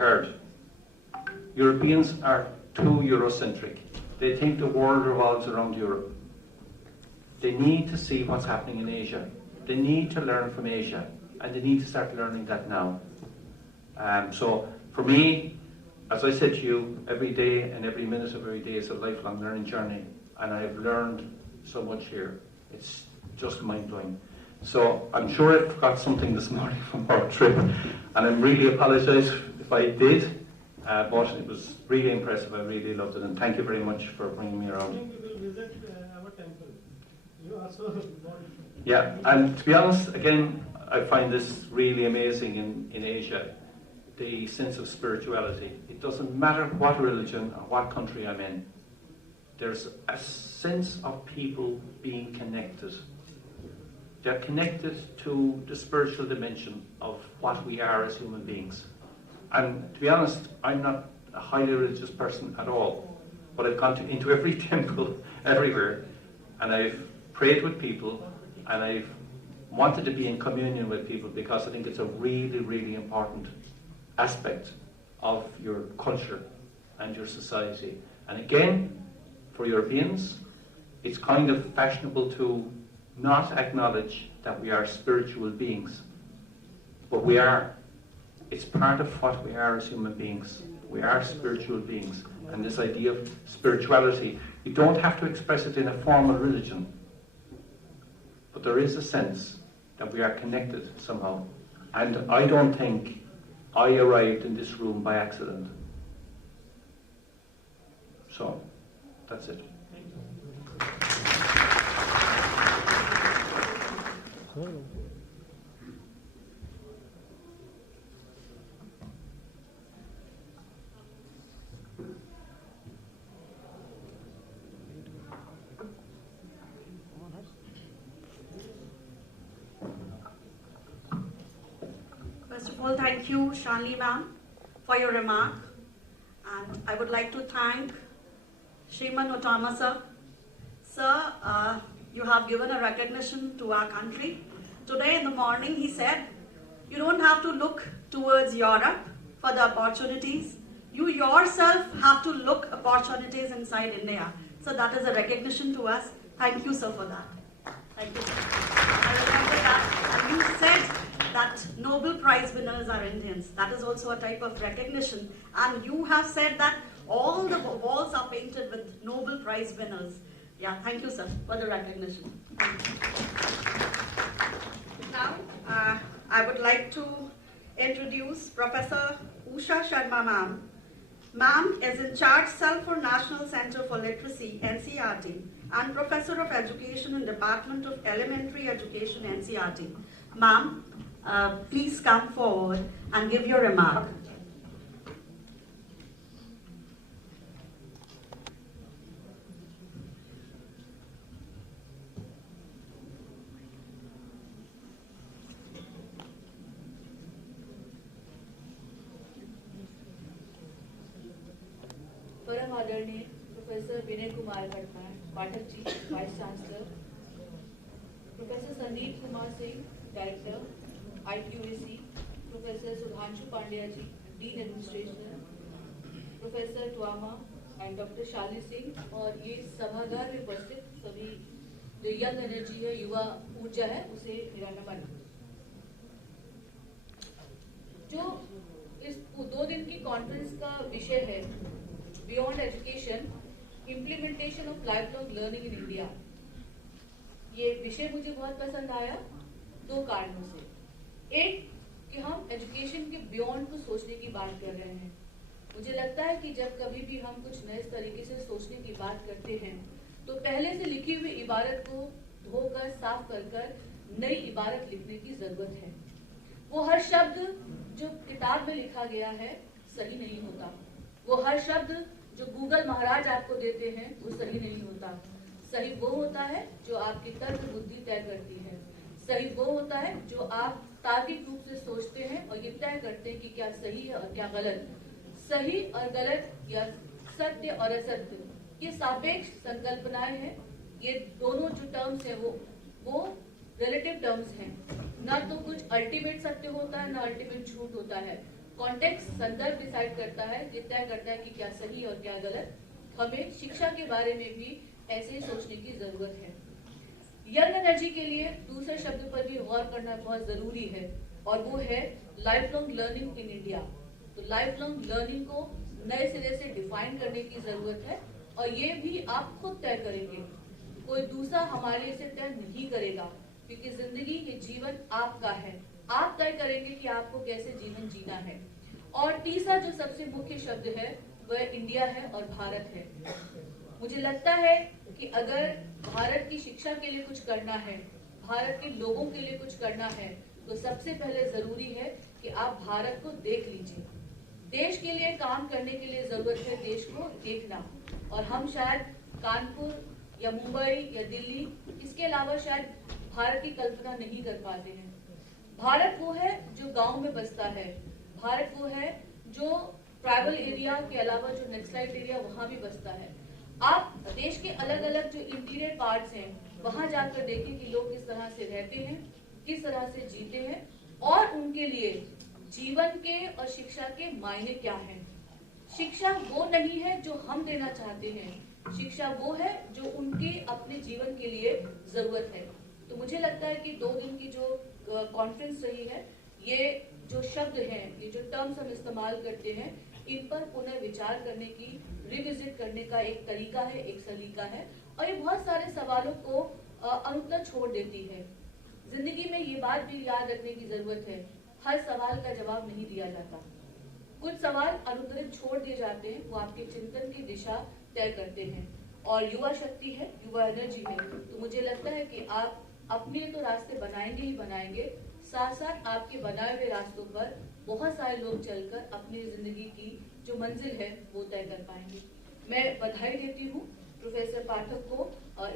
heard. Europeans are too Eurocentric. They think the world revolves around Europe. They need to see what's happening in Asia. They need to learn from Asia, and they need to start learning that now. So for me, as I said to you, every day and every minute of every day is a lifelong learning journey, and I've learned so much here. It's just mind-blowing. So I'm sure I forgot something this morning from our trip, and I really apologise if I did, but it was really impressive. I really loved it, and thank you very much for bringing me around. I think we will visit our temple. You also. Yeah, and to be honest, again, I find this really amazing in Asia, the sense of spirituality. It doesn't matter what religion or what country I'm in. There's a sense of people being connected. They're connected to the spiritual dimension of what we are as human beings. And to be honest, I'm not a highly religious person at all, but I've gone into every temple everywhere, and I've prayed with people, and I've wanted to be in communion with people because I think it's a really, really important aspect of your culture and your society. And again, for Europeans, it's kind of fashionable to not acknowledge that we are spiritual beings, but we are. It's part of what we are as human beings. We are spiritual beings, and this idea of spirituality, you don't have to express it in a formal religion, but there is a sense that we are connected somehow. And I don't think I arrived in this room by accident. So, that's it. First of all, thank you, Shanli ma'am, for your remark. And I would like to thank Shriman Otama sir. Sir, you have given a recognition to our country. Today in the morning, he said, you don't have to look towards Europe for the opportunities. You yourself have to look opportunities inside India. So that is a recognition to us. Thank you, sir, for that. Thank you, sir. I remember that. And you said that Nobel Prize winners are Indians. That is also a type of recognition. And you have said that all the walls are painted with Nobel Prize winners. Yeah, thank you, sir, for the recognition. Now, I would like to introduce Professor Usha Sharma ma'am. Ma'am is in charge Salford National Center for Literacy, NCRT, and Professor of Education in Department of Elementary Education, NCRT. Ma'am, please come forward and give your remark. परम आदरणीय professor Vinay Kumar Pathak ji, vice chancellor, professor Sandeep Kumar Singh, director IQAC, professor Sudhanshu Pandya ji, dean administration, professor ट्वामा and doctor Shali Singh, और ये सभागार में उपस्थित सभी जो यंग एनर्जी है, युवा ऊर्जा है, उसे मेरा नमन। जो इस 2 दिन की कॉन्फ्रेंस का विषय है beyond education, implementation of life long learning in India, ये विषय मुझे बहुत पसंद आया 2 कारणों से। एक कि हम एजुकेशन के बियॉन्ड को सोचने की बात कर रहे हैं। मुझे लगता है कि जब कभी भी हम कुछ नए तरीके से सोचने की बात करते हैं तो पहले से लिखी हुई इबारत को धोकर साफ कर नई इबारत लिखने की जरूरत है। वो हर शब्द जो किताब में लिखा गया है सही नहीं होता, वो हर शब्द जो गूगल महाराज आपको देते हैं वो सही नहीं होता। सही वो होता है जो आपकी तर्क बुद्धि तय करती है, सही वो होता है जो आप तार्किक रूप से सोचते हैं और ये तय करते हैं कि क्या सही है और क्या गलत। सही और गलत या सत्य और असत्य ये सापेक्ष संकल्पनाएं हैं। ये दोनों जो टर्म्स हैं वो रिलेटिव टर्म्स हैं। ना तो कुछ अल्टीमेट सत्य होता है, ना अल्टीमेट झूठ होता है। कॉन्टेक्स्ट संदर्भ डिसाइड करता है, ये तय करता है कि क्या सही और क्या गलत। हमें शिक्षा के बारे में भी ऐसे ही सोचने की जरूरत है। यंग एनर्जी के लिए दूसरे शब्द पर भी गौर करना बहुत जरूरी है, और वो है life long learning in India. तो लाइफ लॉन्ग लर्निंग को नए सिरे से डिफाइन करने की जरूरत है, और ये भी आप खुद तय करेंगे, कोई दूसरा हमारे लिए इसे तय नहीं करेगा, क्योंकि जिंदगी ये जीवन आपका है। आप तय करेंगे कि आपको कैसे जीवन जीना है। और तीसरा जो सबसे मुख्य शब्द है वह इंडिया है और भारत है। मुझे लगता है कि अगर भारत की शिक्षा के लिए कुछ करना है, भारत के लोगों के लिए कुछ करना है, तो सबसे पहले जरूरी है कि आप भारत को देख लीजिए। देश के लिए काम करने के लिए जरूरत है देश को देखना, और हम शायद कानपुर या मुंबई या दिल्ली, इसके अलावा शायद भारत की कल्पना नहीं कर पाते हैं। भारत वो है जो गांव में बसता है, भारत वो है जो ट्राइबल एरिया के अलावा जो नक्सलाइट एरिया वहां भी बसता है। आप देश के अलग अलग जो इंटीरियर पार्ट्स हैं वहां जाकर देखें कि लोग किस तरह से रहते हैं, किस तरह से जीते हैं, और उनके लिए जीवन के और शिक्षा के मायने क्या हैं। शिक्षा वो नहीं है जो हम देना चाहते हैं, शिक्षा वो है जो उनके अपने जीवन के लिए जरूरत है। तो मुझे लगता है कि 2 दिन की जो कॉन्फ्रेंस रही है, ये जो शब्द हैं, ये जो टर्म्स हम इस्तेमाल करते हैं, इन पर पुनः विचार करने की, रिविजिट करने का एक तरीका है, एक सलीका है, और ये बहुत सारे सवालों को अनुत्तर छोड़ देती है। जिंदगी में ये बात भी याद रखने की जरूरत है, हर सवाल का जवाब नहीं दिया जाता। कुछ सवाल अनुत्तरित छोड़ दिए जाते हैं, वो आपके चिंतन की दिशा तय करते हैं। और युवा शक्ति है, युवा एनर्जी है, तो मुझे लगता है कि आप अपने तो रास्ते बनाएंगे ही बनाएंगे, साथ साथ आपके बनाए हुए रास्तों पर बहुत सारे लोग चलकर अपनी जिंदगी की जो मंजिल है वो तय कर पाएंगे। मैं बधाई देती हूँ प्रोफेसर पाठक को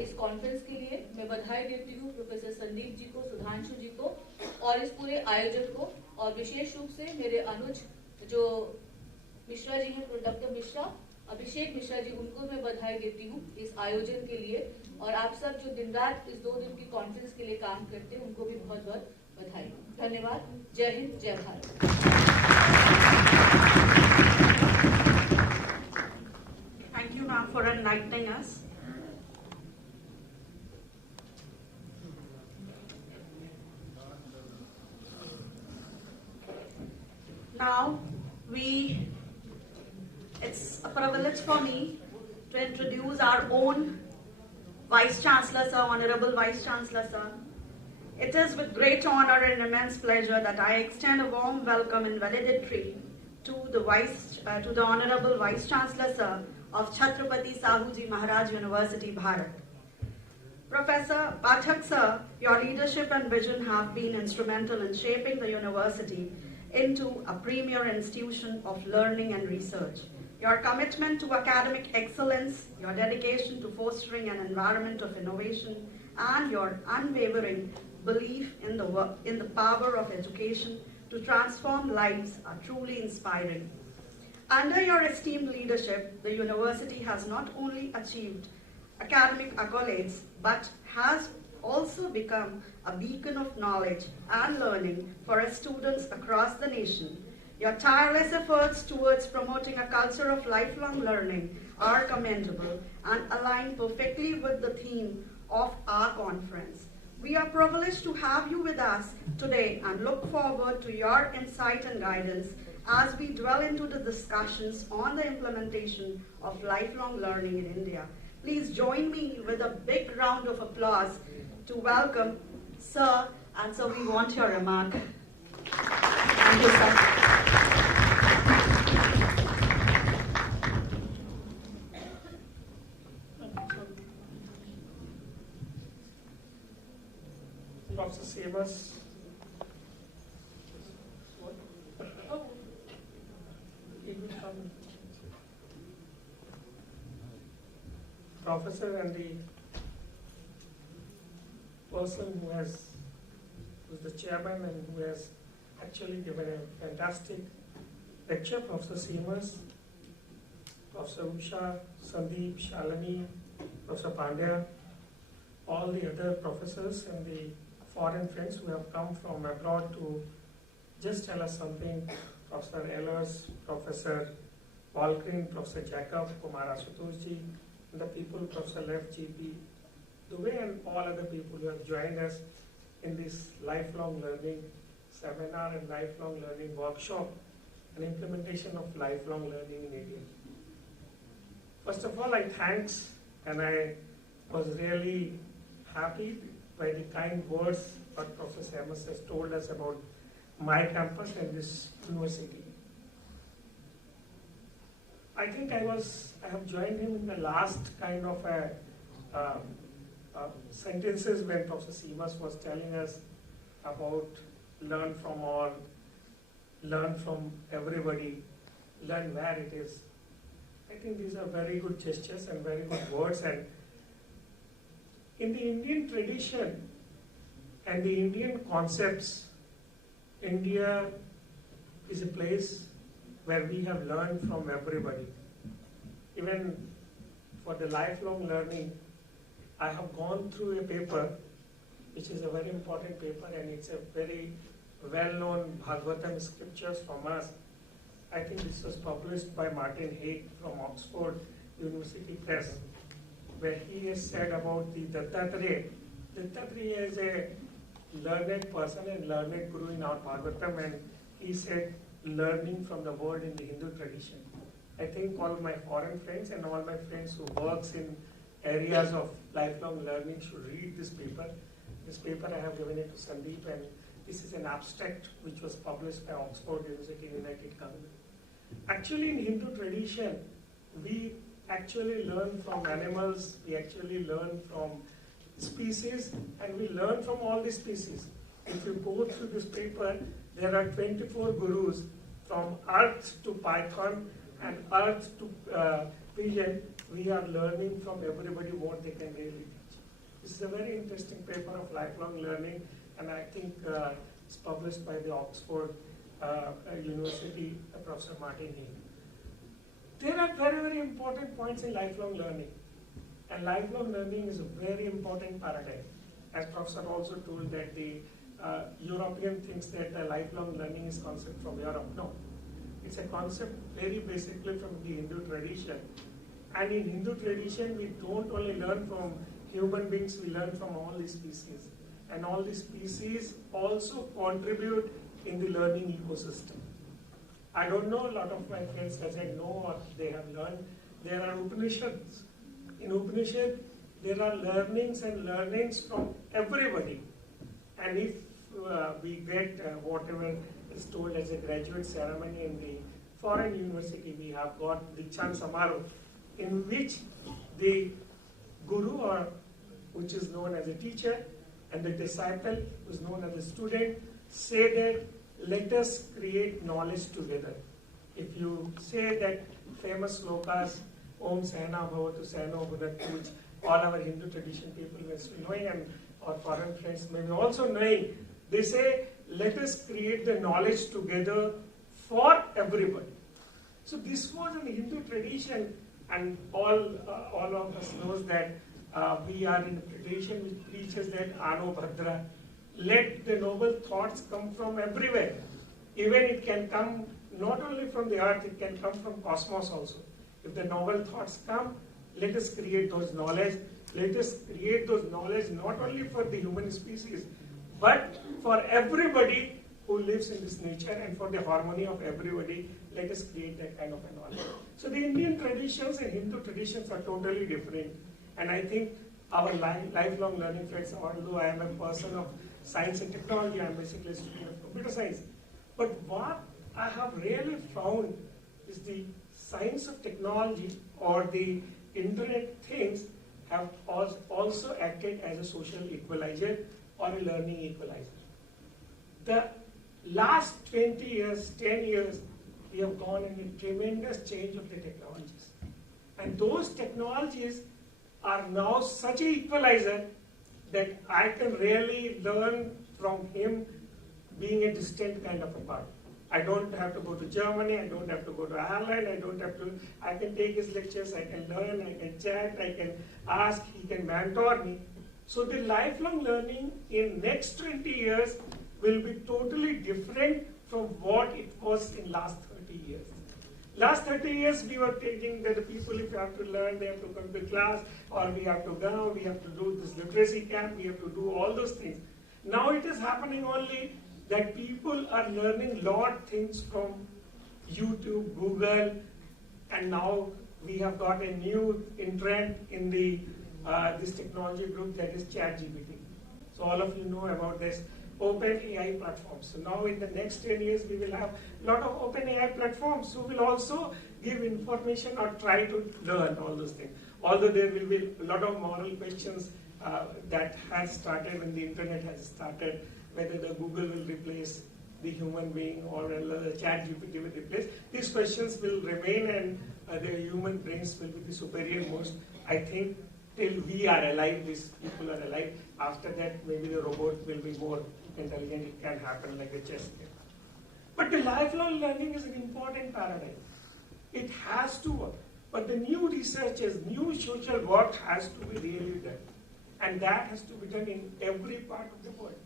इस कॉन्फ्रेंस के लिए। मैं बधाई देती हूँ प्रोफेसर संदीप जी को, सुधांशु जी को और इस पूरे आयोजक को, और विशेष रूप से मेरे अनुज जो मिश्रा जी हैं, डॉक्टर मिश्रा, अभिषेक मिश्रा जी, उनको मैं बधाई देती हूँ इस आयोजन के लिए। और आप सब जो दिन रात इस 2 दिन की कॉन्फ्रेंस के लिए काम करते हैं, उनको भी बहुत बहुत बधाई। धन्यवाद। जय हिंद, जय Bharat. Thank you, ma'am, for enlightening us. Now, it's a privilege for me to introduce our own Vice Chancellor, Sir, Honorable Vice Chancellor, Sir. It is with great honor and immense pleasure that I extend a warm welcome and valedictory to the Honorable Vice Chancellor, Sir, of Chhatrapati Sahuji Maharaj University, Bharat. Professor Pathak, Sir, your leadership and vision have been instrumental in shaping the university into a premier institution of learning and research. Your commitment to academic excellence, your dedication to fostering an environment of innovation, and your unwavering belief in the power of education to transform lives are truly inspiring. Under your esteemed leadership, the university has not only achieved academic accolades, but has also become a beacon of knowledge and learning for its students across the nation. Your tireless efforts towards promoting a culture of lifelong learning are commendable and align perfectly with the theme of our conference. We are privileged to have you with us today and look forward to your insight and guidance as we dwell into the discussions on the implementation of lifelong learning in India. Please join me with a big round of applause to welcome Sir, and so we want your remark. Thank you, sir. Professor Seamus. Professor and the person who's the chairman and who has actually given a fantastic lecture, Professor Seamus, Professor Usha, Sandeep, Shalini, Professor Pandya, all the other professors and the foreign friends who have come from abroad to just tell us something Professor Ehlers, Professor Walgreen, Professor Jacob, Kumar Asutoshji, and the people, Professor Lev G.P. Dubey, and all other people who have joined us in this lifelong learning seminar and lifelong learning workshop and implementation of lifelong learning in India. First of all, I thanks, and I was really happy by the kind words what Professor Amos has told us about my campus and this university. I think I have joined him in the last kind of sentences when Professor Seamus was telling us about learn from all, learn from everybody, learn where it is. I think these are very good gestures and very good words. And in the Indian tradition and the Indian concepts, India is a place where we have learned from everybody. Even for the lifelong learning, I have gone through a paper, which is a very important paper, and it's a very well-known Bhagavatam scriptures from us. I think this was published by Martin Haig from Oxford University Press, where he has said about the Dattatreya. Dattatreya is a learned person and learned guru in our Bhagavatam, and he said learning from the world in the Hindu tradition. I think all my foreign friends and all my friends who works in areas of lifelong learning should read this paper. This paper I have given it to Sandeep, and this is an abstract which was published by Oxford University, United Kingdom. Actually, in Hindu tradition, we actually learn from animals, we actually learn from species, and we learn from all the species. If you go through this paper, there are 24 gurus from earth to python and earth to pigeon. We are learning from everybody what they can really teach. This is a very interesting paper of lifelong learning, and I think it's published by the Oxford University, Professor Martin Haig. There are very, very important points in lifelong learning, and lifelong learning is a very important paradigm. As Professor also told that the European thinks that the lifelong learning is concept from Europe. No, it's a concept very basically from the Hindu tradition. And in Hindu tradition, we don't only learn from human beings, we learn from all the species. And all the species also contribute in the learning ecosystem. I don't know, a lot of my friends doesn't know what they have learned. There are Upanishads. In Upanishad, there are learnings and learnings from everybody. And if we get whatever is told as a graduate ceremony in the foreign university, we have got the Chan Samaroh, in which the guru, or which is known as a teacher, and the disciple, who is known as a student, say that let us create knowledge together. If you say that famous slokas, Om Sehna Bhavatu Sehno Bhudat, which all our Hindu tradition people must be knowing, and our foreign friends may be also knowing, they say, let us create the knowledge together for everybody. So this was in Hindu tradition, and all of us knows that we are in a tradition which preaches that Ano Bhadra, let the noble thoughts come from everywhere. Even it can come not only from the earth, it can come from cosmos also. If the noble thoughts come, let us create those knowledge. Let us create those knowledge not only for the human species, but for everybody who lives in this nature, and for the harmony of everybody, let us create that kind of a knowledge. So the Indian traditions and Hindu traditions are totally different. And I think our lifelong learning friends, although I am a person of science and technology, I am basically a student of computer science. But what I have really found is the science of technology or the internet things have also acted as a social equalizer or a learning equalizer. The last 20 years, 10 years, we have gone in a tremendous change of the technologies. And those technologies are now such an equalizer that I can really learn from him being a distant kind of a part. I don't have to go to Germany, I don't have to go to Ireland, I can take his lectures, I can learn, I can chat, I can ask, he can mentor me. So the lifelong learning in next 20 years will be totally different from what it was in last 30 years. Last 30 years, we were taking that the people, if you have to learn, they have to come to class, or we have to go, we have to do this literacy camp, we have to do all those things. Now it is happening only that people are learning lot things from YouTube, Google, and now we have got a new entrant in the this technology group, that is ChatGPT. So all of you know about this open AI platforms. So now in the next 10 years, we will have a lot of open AI platforms who will also give information or try to learn all those things. Although there will be a lot of moral questions that has started when the internet has started, whether the Google will replace the human being or the ChatGPT will replace. These questions will remain, and the human brains will be the superior most. I think till we are alive, these people are alive. After that, maybe the robot will be more intelligent. It can happen like a chess game. But the lifelong learning is an important paradigm. It has to work. But the new researches, new social work has to be really done. And that has to be done in every part of the world.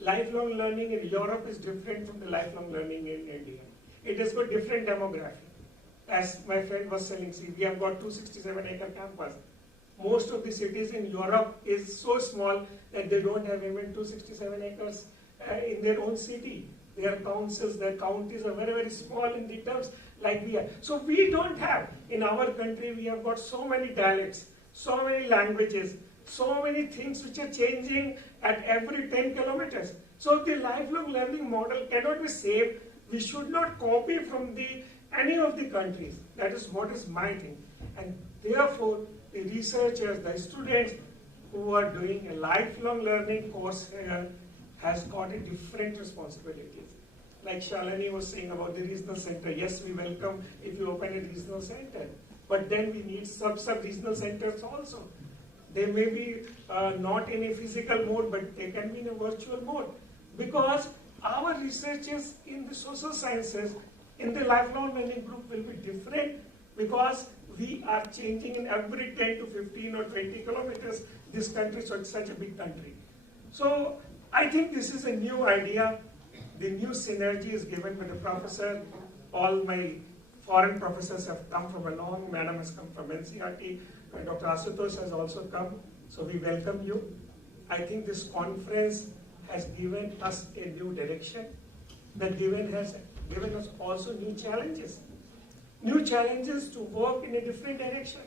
Lifelong learning in Europe is different from the lifelong learning in India. It has got different demography. As my friend was saying, see, we have got 267-acre campus. Most of the cities in Europe is so small that they don't have even 267 acres in their own city. Their councils, their counties are very, very small in the terms like we are. So we don't have, in our country, we have got so many dialects, so many languages, so many things which are changing at every 10 kilometers. So the lifelong learning model cannot be saved. We should not copy from any of the countries. That is what is my thing. And therefore, the researchers, the students who are doing a lifelong learning course here has got a different responsibilities. Like Shalini was saying about the regional center. Yes, we welcome if you open a regional center. But then we need sub-regional centers also. They may be not in a physical mode, but they can be in a virtual mode. Because our researchers in the social sciences, in the lifelong learning group will be different, because we are changing in every 10 to 15 or 20 kilometers this country, so it's such a big country. So I think this is a new idea. The new synergy is given by the professor. All my foreign professors have come from along. Madam has come from NCRT. Dr. Asutosh has also come. So we welcome you. I think this conference has given us a new direction. That has given us also new challenges. New challenges to work in a different direction,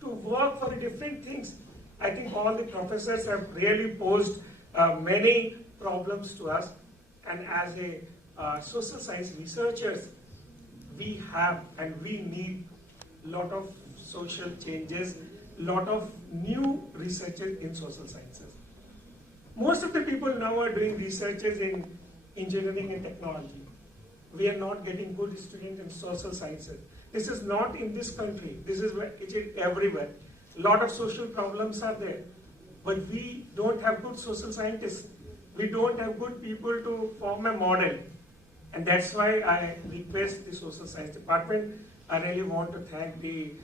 to work for different things. I think all the professors have really posed many problems to us, and as a social science researchers, we have and we need a lot of social changes, a lot of new researches in social sciences. Most of the people now are doing researches in engineering and technology. We are not getting good students in social sciences. This is not in this country. This is where it is everywhere. A lot of social problems are there. But we don't have good social scientists. We don't have good people to form a model. And that's why I request the social science department. I really want to thank the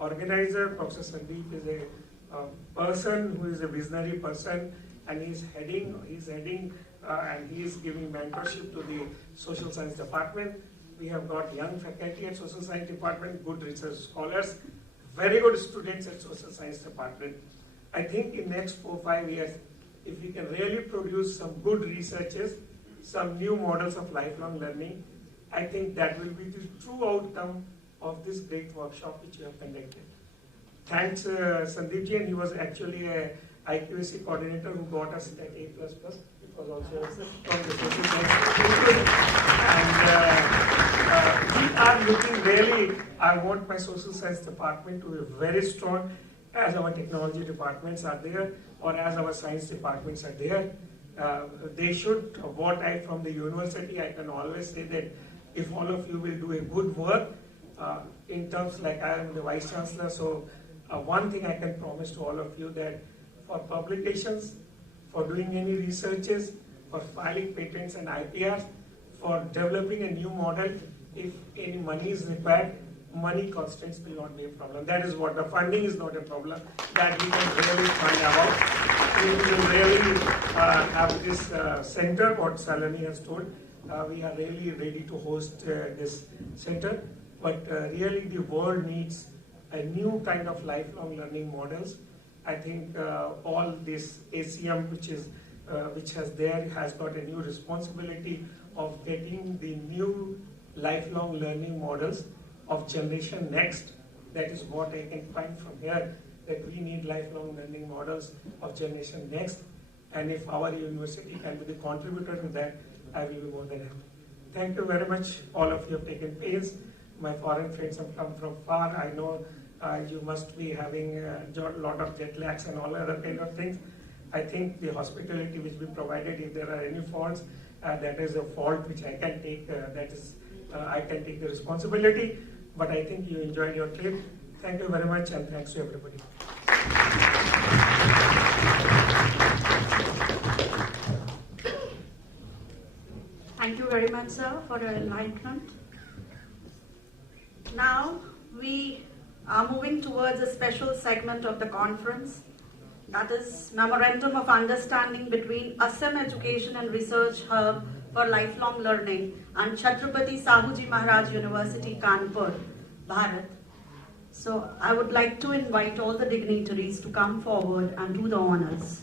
organizer. Professor Sandeep is a person who is a visionary person, and he's heading and he is giving mentorship to the social science department. We have got young faculty at social science department, good research scholars, very good students at social science department. I think in next 4 or 5 years, if we can really produce some good researches, some new models of lifelong learning, I think that will be the true outcome of this great workshop which you have conducted. Thanks Sandeep ji, and he was actually a IQAC coordinator who got us that A++. It was also from the social science. And we are looking really, I want my social science department to be very strong as our technology departments are there, or as our science departments are there. They should, from the university, I can always say that if all of you will do a good work, in terms like I am the Vice Chancellor, so one thing I can promise to all of you, that for publications, for doing any researches, for filing patents and IPRs, for developing a new model, if any money is required, money constraints will not be a problem. That is what the funding is not a problem. That we can really find out. We will really have this center, what Salani has told. we are really ready to host this center. But really the world needs a new kind of lifelong learning models. I think all this ACM, which has got a new responsibility of getting the new lifelong learning models of generation next. That is what I can find from here, that we need lifelong learning models of generation next. And if our university can be the contributor to that, I will be more than happy. Thank you very much. All of you have taken pains. My foreign friends have come from far. I know you must be having a lot of jet lags and all other kind of things. I think the hospitality which we provided, if there are any faults, that is a fault which I can take. I can take the responsibility. But I think you enjoyed your trip. Thank you very much, and thanks to everybody. Thank you very much, sir, for your enlightenment. Now we are moving towards a special segment of the conference, that is Memorandum of Understanding between Assam Education and Research Hub for Lifelong Learning and Chhatrapati Sahuji Maharaj University, Kanpur, Bharat. So I would like to invite all the dignitaries to come forward and do the honors.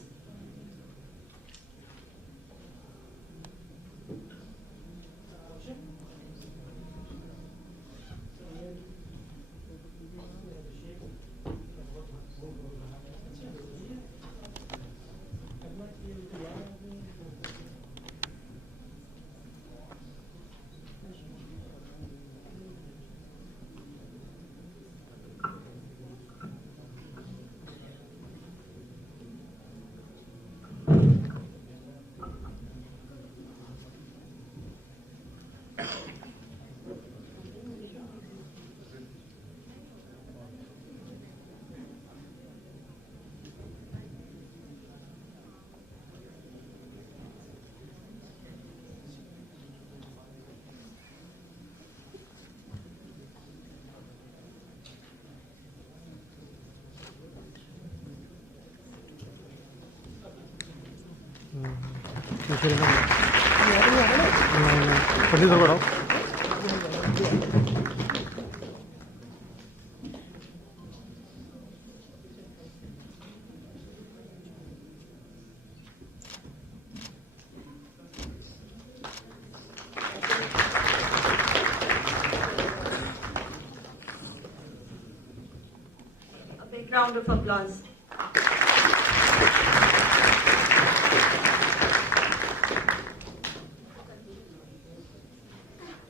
A big round of applause.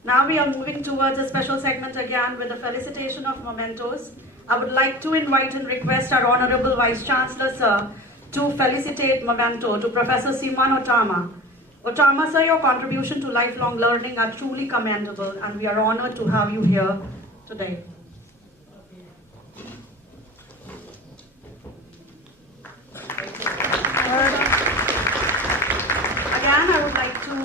Now we are moving towards a special segment again with the felicitation of mementos. I would like to invite and request our Honorable Vice Chancellor, sir, to felicitate memento to Professor Seeman Otama. Otama, sir, your contribution to lifelong learning are truly commendable, and we are honored to have you here today. Again, I would like to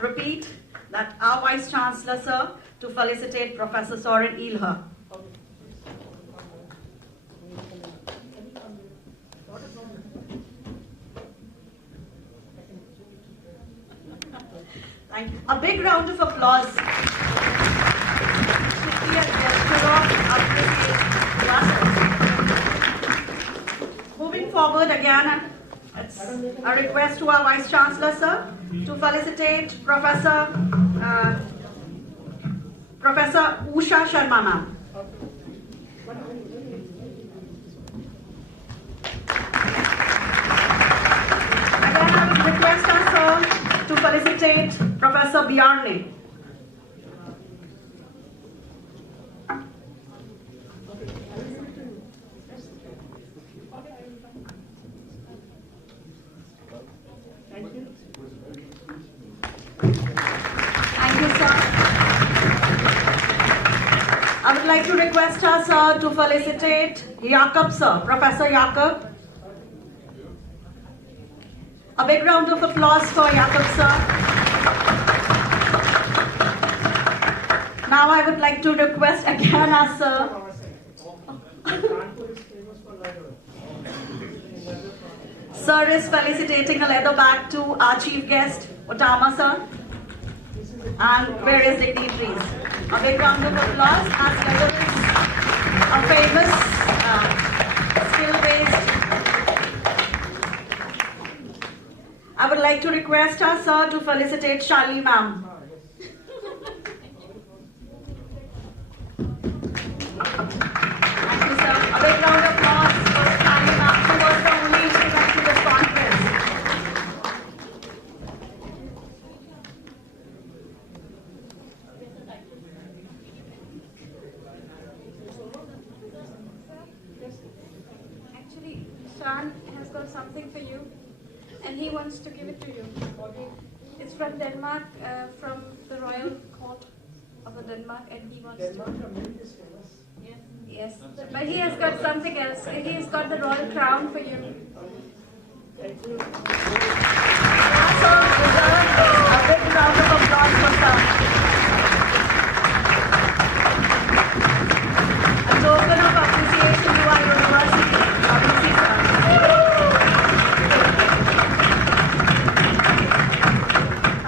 repeat that our Vice Chancellor, sir, to felicitate Professor Soren Ilha. Thank you. A big round of applause. Should be a gesture of appreciation. Moving forward again, it's a request to our Vice Chancellor, sir, to felicitate Professor Usha Sharma, ma'am. Again, I would request us, sir, to felicitate Professor Bjarne. I would like to request us, sir, to felicitate Jakob, sir, Professor Jakob. A big round of applause for Jakob, sir. Now I would like to request again us, sir. Sir is felicitating a leather bag to our chief guest, Otama, sir. and various dignitaries. A big round of applause as well as a famous skill-based. I would like to request our sir to felicitate Shalini ma'am. Thank you, sir. A big round of applause for Shalini ma'am, who was the only instrument to this conference. Actually, Shan has got something for you, and he wants to give it to you. It's from Denmark, from the Royal Court of Denmark, and he wants to. Yes, but he has got something else. He has got the royal crown for you. Thank you. So, a big round of applause for sir. A token of appreciation to our university. Obviously, sir.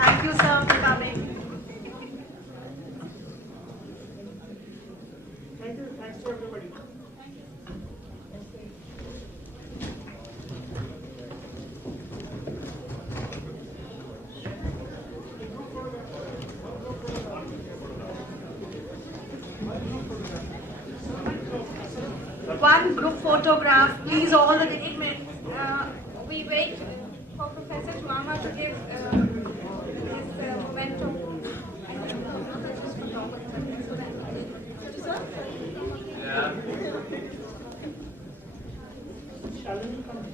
Thank you, sir, for coming. Thank you. Thanks to everybody. One group photograph, please, all the We wait for Professor Tuama to give his memento. Yeah. Shalini, come.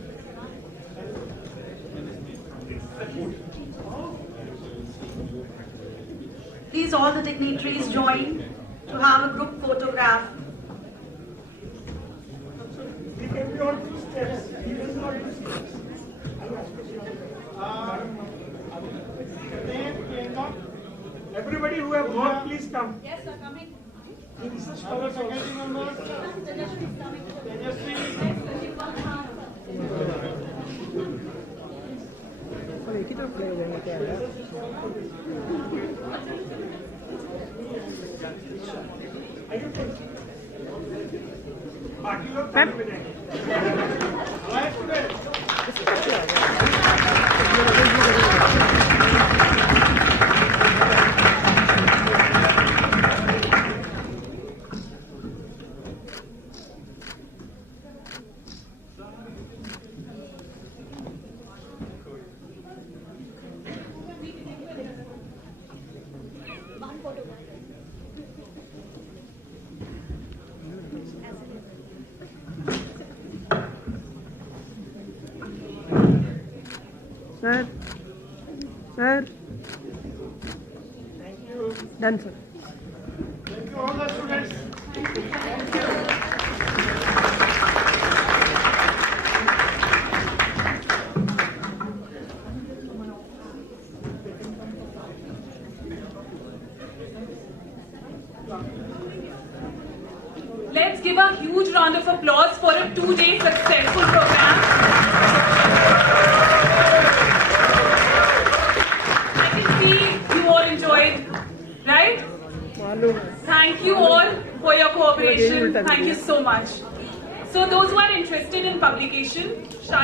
Please, all the dignitaries join to have a group photograph. We can be on 2 steps. We will not do steps. Everybody who have worked, please come. Yes, sir, coming. The research scholars also. Tejasvi is coming. बाकी लोग बाद में जाएंगे। Sir. Sir. Thank you. Done, sir. Thank you all the students. Thank you. Let's give a huge round of applause for a 2-day successful program. I can see you all enjoyed, right? Thank you all for your cooperation. Thank you so much. So those who are interested in publication,